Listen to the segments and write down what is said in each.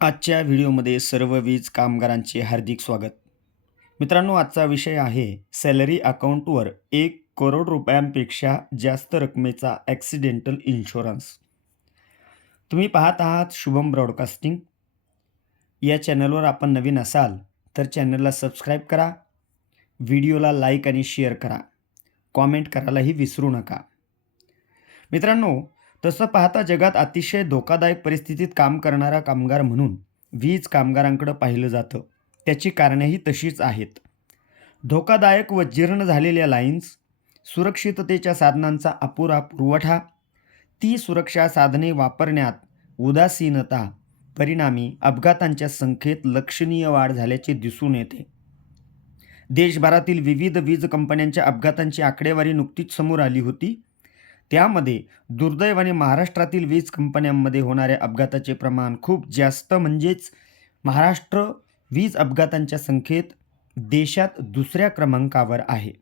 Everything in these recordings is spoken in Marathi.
आजच्या व्हिडिओमध्ये सर्व वीज कामगारांचे हार्दिक स्वागत. मित्रांनो आजचा विषय आहे सॅलरी अकाउंटवर एक करोड रुपयांपेक्षा जास्त रकमेचा ॲक्सिडेंटल इन्शुरन्स. तुम्ही पाहत आहात शुभम ब्रॉडकास्टिंग. या चॅनलवर आपण नवीन असाल तर चॅनलला सबस्क्राईब करा व्हिडिओला लाईक आणि शेअर करा. कॉमेंट करायलाही विसरू नका. मित्रांनो तसं पाहता जगात अतिशय धोकादायक परिस्थितीत काम करणारा कामगार म्हणून वीज कामगारांकडं पाहिलं जातं. त्याची कारणेही तशीच आहेत. धोकादायक व जीर्ण झालेल्या लाईन्स सुरक्षिततेच्या साधनांचा अपुरा पुरवठा ती सुरक्षा साधने वापरण्यात उदासीनता परिणामी अपघातांच्या संख्येत लक्षणीय वाढ झाल्याचे दिसून येते. देशभरातील विविध वीज कंपन्यांच्या अपघातांची आकडेवारी नुकतीच समोर आली होती. त्यामध्ये दुर्दैवाने महाराष्ट्रातील वीज कंपन्यांमध्ये होणाऱ्या अपघाताचे प्रमाण खूप जास्त म्हणजेच महाराष्ट्र वीज अपघातांच्या संख्येत देशात दुसऱ्या क्रमांकावर आहे.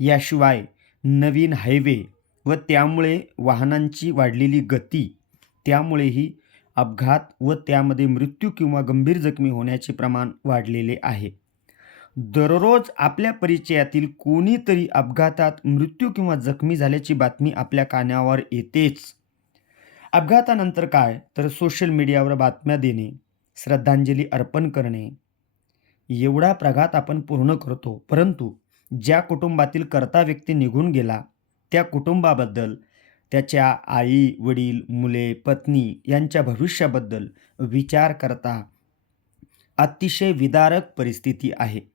याशिवाय नवीन हायवे व त्यामुळे वाहनांची वाढलेली गती त्यामुळेही अपघात व त्यामध्ये मृत्यू किंवा गंभीर जखमी होण्याचे प्रमाण वाढलेले आहे. दररोज आपल्या परिचयातील कोणीतरी अपघातात मृत्यू किंवा जखमी झाल्याची बातमी आपल्या कानावर येतेच. अपघातानंतर काय? तर सोशल मीडियावर बातम्या देणे श्रद्धांजली अर्पण करणे. एवढा प्रघात आपण पूर्ण करतो परंतु ज्या कुटुंबातील कर्ता व्यक्ती निघून गेला त्या कुटुंबाबद्दल त्याच्या आई वडील मुले पत्नी यांच्या भविष्याबद्दल विचार करता अतिशय विदारक परिस्थिती आहे.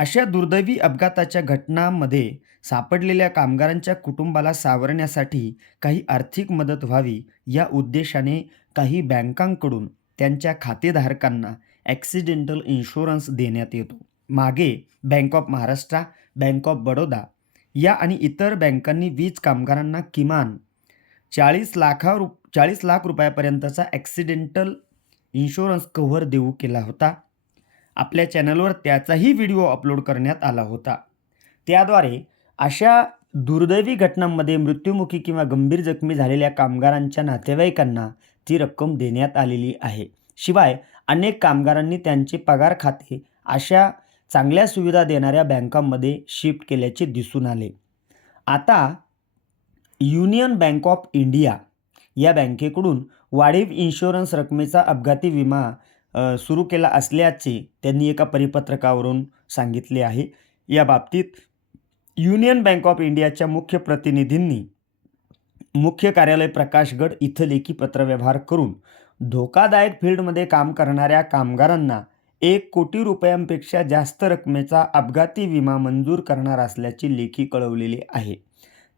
अशा दुर्दैवी अपघाताच्या घटनांमध्ये सापडलेल्या कामगारांच्या कुटुंबाला सावरण्यासाठी काही आर्थिक मदत व्हावी या उद्देशाने काही बँकांकडून त्यांच्या खातेधारकांना ॲक्सिडेंटल इन्शुरन्स देण्यात येतो. मागे bank of Maharashtra bank of Baroda या आणि इतर बँकांनी वीज कामगारांना किमान चाळीस लाखा रु चाळीस लाख रुपयापर्यंतचा ॲक्सिडेंटल इन्शुरन्स कव्हर देऊ केला होता. आपल्या चॅनलवर त्याचाही व्हिडिओ अपलोड करण्यात आला होता. त्याद्वारे अशा दुर्दैवी घटनांमध्ये मृत्युमुखी किंवा गंभीर जखमी झालेल्या कामगारांच्या नातेवाईकांना ती रक्कम देण्यात आलेली आहे. शिवाय अनेक कामगारांनी त्यांचे पगार खाते अशा चांगल्या सुविधा देणाऱ्या बँकांमध्ये शिफ्ट केल्याचे दिसून आले. आता युनियन बँक ऑफ इंडिया या बँकेकडून वाढीव इन्शुरन्स रकमेचा अपघाती विमा सुरू केला असल्याचे त्यांनी एका परिपत्रकावरून सांगितले आहे. या बाबतीत युनियन बँक ऑफ इंडियाच्या मुख्य प्रतिनिधींनी मुख्य कार्यालय प्रकाशगड इथं लेखी पत्रव्यवहार करून धोकादायक फील्डमध्ये काम करणाऱ्या कामगारांना एक कोटी रुपयांपेक्षा जास्त रकमेचा अपघाती विमा मंजूर करणार असल्याची लेखी कळवलेली आहे.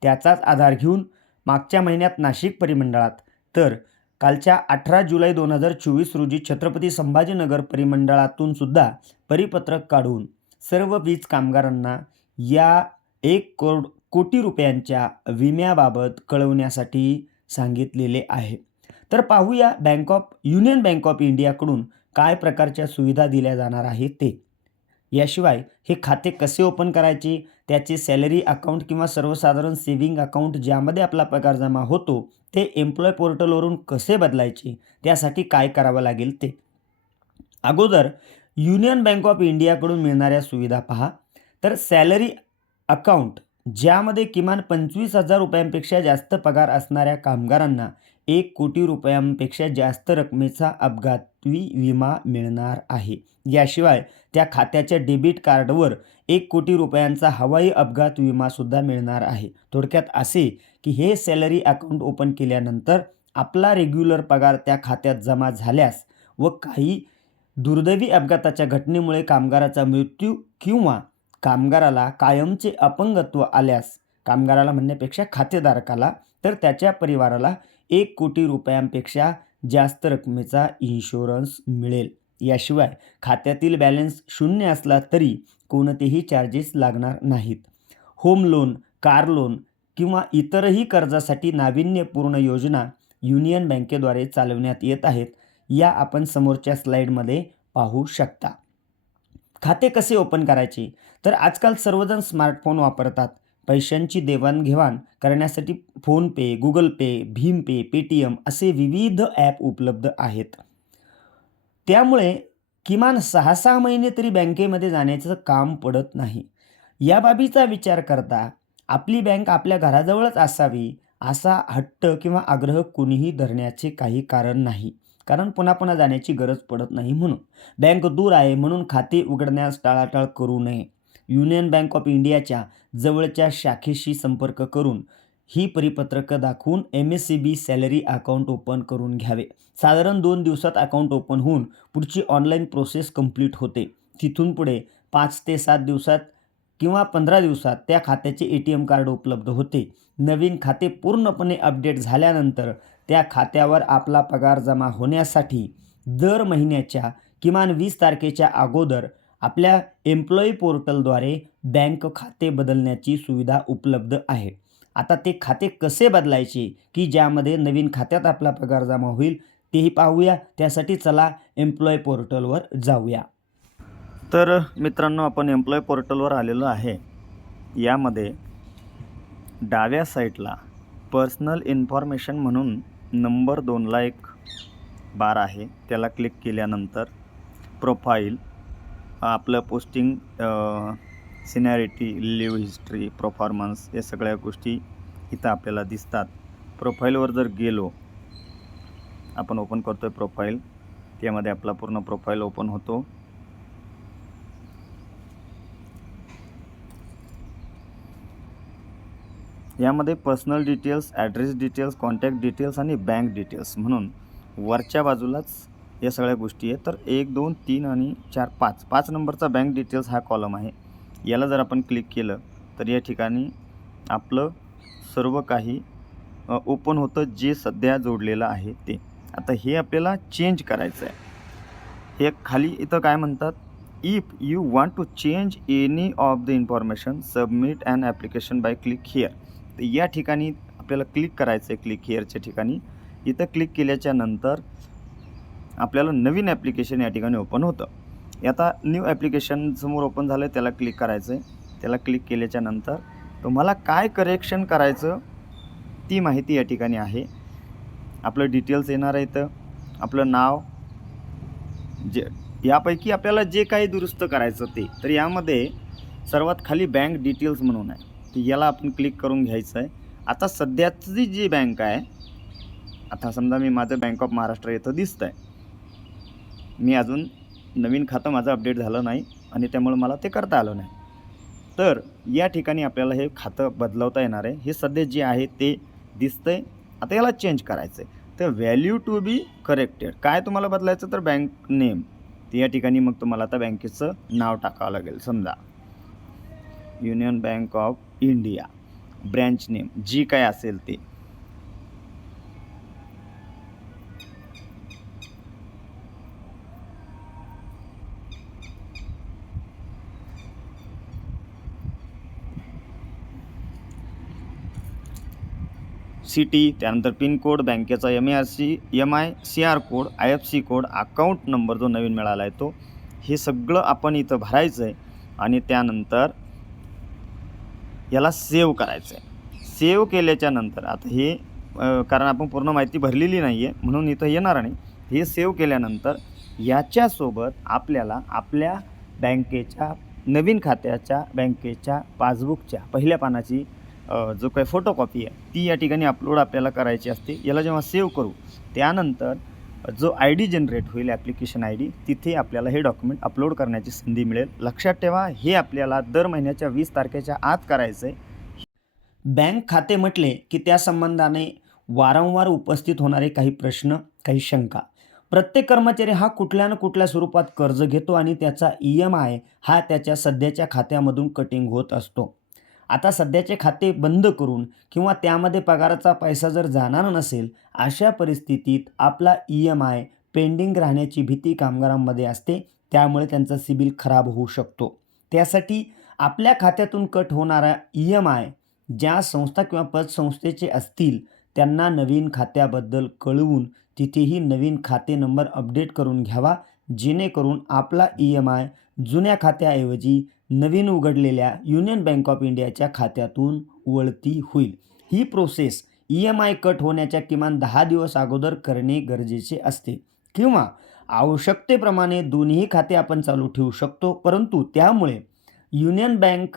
त्याचाच आधार घेऊन मागच्या महिन्यात नाशिक परिमंडळात तर कालच्या अठरा जुलै दोन हजार चोवीस रोजी छत्रपती संभाजीनगर परिमंडळातून सुद्धा परिपत्रक काढून सर्व वीज कामगारांना या एक करोड कोटी रुपयांच्या विम्याबाबत कळवण्यासाठी सांगितलेले आहे. तर पाहूया bank of union bank of इंडियाकडून काय प्रकारच्या सुविधा दिल्या जाणार आहेत ते. याशिवाय हे खाते कसे ओपन करायचे? त्याचे सॅलरी अकाउंट किंवा सर्वसाधारण सेव्हिंग अकाउंट ज्यामध्ये आपला पगार जमा होतो ते एम्प्लॉय पोर्टलवरून कसे बदलायचे? त्यासाठी काय करावं लागेल ते? अगोदर युनियन बँक ऑफ इंडियाकडून मिळणाऱ्या सुविधा पहा. तर सॅलरी अकाउंट ज्यामध्ये किमान पंचवीस हजार रुपयांपेक्षा जास्त पगार असणाऱ्या कामगारांना एक कोटी रुपयांपेक्षा जास्त रकमेचा अपघात विमा मिळणार आहे. याशिवाय त्या खात्याच्या डेबिट कार्डवर एक कोटी रुपयांचा हवाई अपघात विमासुद्धा मिळणार आहे. थोडक्यात असे की हे सॅलरी अकाउंट ओपन केल्यानंतर आपला रेग्युलर पगार त्या खात्यात जमा झाल्यास व काही दुर्दैवी अपघाताच्या घटनेमुळे कामगाराचा मृत्यू किंवा कामगाराला कायमचे अपंगत्व आल्यास कामगाराला म्हणण्यापेक्षा खातेधारकाला तर त्याच्या परिवाराला एक कोटी रुपयांपेक्षा जास्त रकमेचा इन्शुरन्स मिळेल. याशिवाय खात्यातील बॅलन्स शून्य असला तरी कोणतेही चार्जेस लागणार नाहीत. होम लोन कार लोन किंवा इतरही कर्जासाठी नाविन्यपूर्ण योजना युनियन बँकेद्वारे चालवण्यात येत आहेत या आपण समोरच्या स्लाईडमध्ये पाहू शकता. खाते कसे ओपन करायचे? तर आजकाल सर्वजण स्मार्टफोन वापरतात. पैशांची देवाणघेवाण करण्यासाठी फोनपे गुगल पे भीम पे पेटीएम असे विविध ॲप उपलब्ध आहेत. त्यामुळे किमान सहा सहा महिने तरी बँकेमध्ये जाण्याचं काम पडत नाही. या बाबीचा विचार करता आपली बँक आपल्या घराजवळच असावी असा हट्ट किंवा आग्रह कुणीही धरण्याचे काही कारण नाही. कारण पुन्हा पुन्हा जाण्याची गरज पडत नाही म्हणून. बँक दूर आहे म्हणून खाते उघडण्यास टाळाटाळ करू नये. युनियन बँक ऑफ इंडियाच्या जवळच्या शाखेशी संपर्क करून ही परिपत्रकं दाखवून M S C B salary account open करून घ्यावे. साधारण दोन दिवसात अकाउंट ओपन होऊन पुढची ऑनलाईन प्रोसेस कंप्लीट होते. तिथून पुढे पाच ते सात दिवसात किंवा पंधरा दिवसात त्या खात्याचे ए टी एम कार्ड उपलब्ध होते. नवीन खाते पूर्णपणे अपडेट झाल्यानंतर त्या खात्यावर आपला पगार जमा होण्यासाठी दर महिन्याच्या किमान वीस तारखेच्या अगोदर आपल्या एम्प्लॉई पोर्टलद्वारे बँक खाते बदलण्याची सुविधा उपलब्ध आहे. आता ते खाते कसे बदलायचे की ज्यामध्ये नवीन खात्यात आपला पगार जमा होईल तेही पाहूया. त्यासाठी चला एम्प्लॉय पोर्टलवर जाऊया. तर मित्रांनो आपण एम्प्लॉय पोर्टलवर आलेलो आहे. यामध्ये डाव्या साईडला पर्सनल इन्फॉर्मेशन म्हणून नंबर दोनला एक बार आहे. त्याला क्लिक केल्यानंतर प्रोफाईल आपलं posting seniority leave history performance या सगळ्या गोष्टी इथं आपल्याला दिसतात. प्रोफाईलवर जर गेलो आपण ओपन करतो आहे प्रोफाईल त्यामध्ये आपला पूर्ण प्रोफाईल ओपन होतो. यामध्ये personal details address details contact details आणि बँक डिटेल्स म्हणून वरच्या बाजूलाच या सगळ्या गोष्टी आहेत. तर एक दोन तीन आणि चार पाच. पाच नंबरचा बँक डिटेल्स हा कॉलम आहे. याला जर आपण क्लिक केलं तर या ठिकाणी आपलं सर्व काही ओपन होतं जे सध्या जोडलेलं आहे ते. आता हे आपल्याला चेंज करायचं आहे हे खाली इथं काय म्हणतात? If you want to change any of the information submit and application by click here तर या ठिकाणी आपल्याला क्लिक करायचं आहे क्लिक हिअरच्या ठिकाणी. इथं क्लिक केल्याच्यानंतर आपल्याला नवीन ॲप्लिकेशन या ठिकाणी ओपन होतं. आता न्यू ॲप्लिकेशन समोर ओपन झालं आहे त्याला क्लिक करायचं आहे त्याला क्लिक केल्याच्यानंतर तुम्हाला काय करेक्शन करायचं ती माहिती या ठिकाणी आहे. आपलं डिटेल्स येणार आहे आपलं नाव जे यापैकी आपल्याला जे काही दुरुस्त करायचं ते. तर यामध्ये सर्वात खाली बँक डिटेल्स म्हणून आहे. तर याला आपण क्लिक करून घ्यायचं आहे. आता सध्याची जी बँक आहे आता समजा मी माझं बँक ऑफ महाराष्ट्र येतं दिसतं आहे मी अजून नवीन खातं माझं अपडेट झालं नाही आणि त्यामुळे मला ते करता आलं नाही. तर या ठिकाणी आपल्याला हे खातं बदलवता येणार आहे. हे सध्या जे आहे ते दिसतंय. आता याला चेंज करायचं आहे तर व्हॅल्यू टू बी करेक्टेड काय तुम्हाला बदलायचं? तर बँक नेम तर या ठिकाणी मग तुम्हाला आता बँकेचं नाव टाकावं लागेल. समजा. Union bank of India branch name जी काय असेल ते. सिटी त्यानंतर पिनकोड बँकेचा M R C M I C R code I F C code account number जो नवीन मिळाला आहे तो हे सगळं आपण इथं भरायचं आहे आणि त्यानंतर याला सेव्ह करायचं आहे सेव्ह केल्याच्यानंतर आता हे कारण आपण पूर्ण माहिती भरलेली नाही आहे म्हणून इथं येणार नाही. हे सेव्ह केल्यानंतर याच्यासोबत आपल्याला आपल्या बँकेच्या नवीन खात्याच्या बँकेच्या पासबुकच्या पहिल्या पानाची जो काही फोटोकॉपी आहे ती या ठिकाणी अपलोड आपल्याला करायची असते. याला जेव्हा सेव्ह करू त्यानंतर जो आय डी जनरेट होईल ॲप्लिकेशन आय डी तिथे आपल्याला हे डॉक्युमेंट अपलोड करण्याची संधी मिळेल. लक्षात ठेवा हे आपल्याला दर महिन्याच्या वीस तारखेच्या आत करायचं आहे बँक खाते म्हटले की त्या संबंधाने वारंवार उपस्थित होणारे काही प्रश्न काही शंका. प्रत्येक कर्मचारी हा कुठल्या ना कुठल्या स्वरूपात कर्ज घेतो आणि त्याचा ई एम आय हा त्याच्या सध्याच्या खात्यामधून कटिंग होत असतो. आता सध्याचे खाते बंद करून किंवा त्यामध्ये पगाराचा पैसा जर जाणार नसेल अशा परिस्थितीत आपला ई एम आय पेंडिंग राहण्याची भीती कामगारांमध्ये असते. त्यामुळे त्यांचा सिबिल खराब होऊ शकतो. त्यासाठी आपल्या खात्यातून कट होणारा ई एम आय ज्या संस्था किंवा पतसंस्थेचे असतील त्यांना नवीन खात्याबद्दल कळवून तिथेही नवीन खाते नंबर अपडेट करून घ्यावा. जेणेकरून आपला ई एम आय जुन्या खात्याऐवजी नवीन उघडलेल्या युनियन बँक ऑफ इंडियाच्या खात्यातून वळती होईल. ही process E M I cut होण्याच्या किमान दहा दिवस अगोदर करणे गरजेचे असते किंवा आवश्यकतेप्रमाणे दोन्ही खाते आपण चालू ठेवू शकतो परंतु त्यामुळे युनियन बँक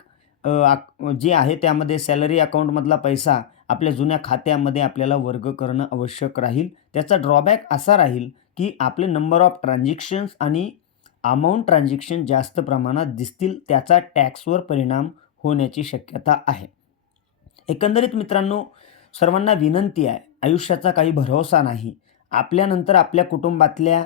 जे आहे त्यामध्ये सॅलरी अकाउंटमधला पैसा आपल्या जुन्या खात्यामध्ये आपल्याला वर्ग करणं आवश्यक राहील. त्याचा ड्रॉबॅक असा राहील की आपले नंबर ऑफ ट्रान्झॅक्शन्स आणि अमाऊंट ट्रान्झॅक्शन जास्त प्रमाणात दिसतील त्याचा टॅक्सवर परिणाम होण्याची शक्यता आहे. एकंदरीत मित्रांनो सर्वांना विनंती आहे आयुष्याचा काही भरोसा नाही. आपल्यानंतर आपल्या कुटुंबातल्या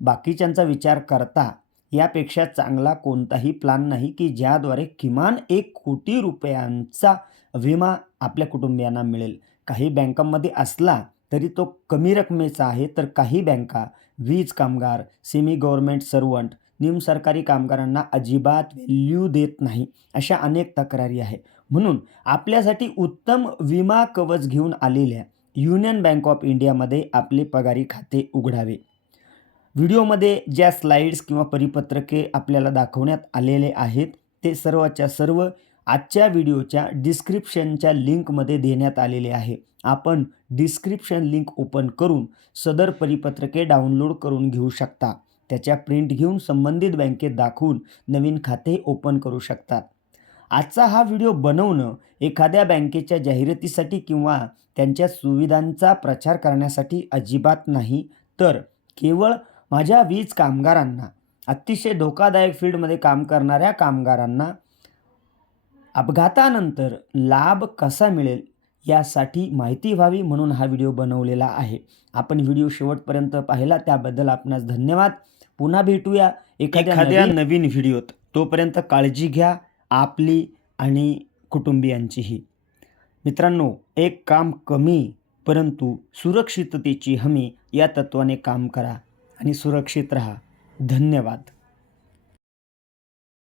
बाकीच्यांचा विचार करता यापेक्षा चांगला कोणताही प्लान नाही की ज्याद्वारे किमान एक कोटी रुपयांचा विमा आपल्या कुटुंबियांना मिळेल. काही बँकांमध्ये असला तरी तो कमी रकमेचा आहे तर काही बँका वीज कामगार सेमी गव्हर्मेंट सर्वंट निमसरकारी कामगारांना अजिबात व्हॅल्यू देत नाही अशा अनेक तक्रारी आहे म्हणून आपल्यासाठी उत्तम विमा कवच घेऊन आलेल्या युनियन बँक ऑफ इंडियामध्ये आपले पगारी खाते उघडावे. व्हिडिओमध्ये ज्या स्लाइड्स किंवा परिपत्रके आपल्याला दाखवण्यात आलेले आहेत ते सर्वच्या सर्व आजच्या व्हिडिओच्या डिस्क्रिप्शनच्या लिंकमध्ये देण्यात आलेले आहे. आपण डिस्क्रिप्शन लिंक ओपन करून सदर परिपत्रके डाउनलोड करून घेऊ शकता. त्याच्या प्रिंट घेऊन संबंधित बँकेत दाखवून नवीन खाते ओपन करू शकतात. आजचा हा व्हिडिओ बनवणं एखाद्या बँकेच्या जाहिरातीसाठी किंवा त्यांच्या सुविधांचा प्रचार करण्यासाठी अजिबात नाही तर केवळ माझ्या वीज कामगारांना अतिशय धोकादायक फील्डमध्ये काम करणाऱ्या कामगारांना अपघातानंतर लाभ कसा मिळेल यासाठी माहिती व्हावी म्हणून हा व्हिडिओ बनवलेला आहे. आपण व्हिडिओ शेवटपर्यंत पाहिला त्याबद्दल आपणास धन्यवाद. पुन्हा भेटूया एखाद्या एखाद्या नवीन नवीन व्हिडिओत. तोपर्यंत काळजी घ्या आपली आणि कुटुंबियांचीही. मित्रांनो एक काम कमी परंतु सुरक्षिततेची हमी या तत्वाने काम करा आणि सुरक्षित राहा. धन्यवाद.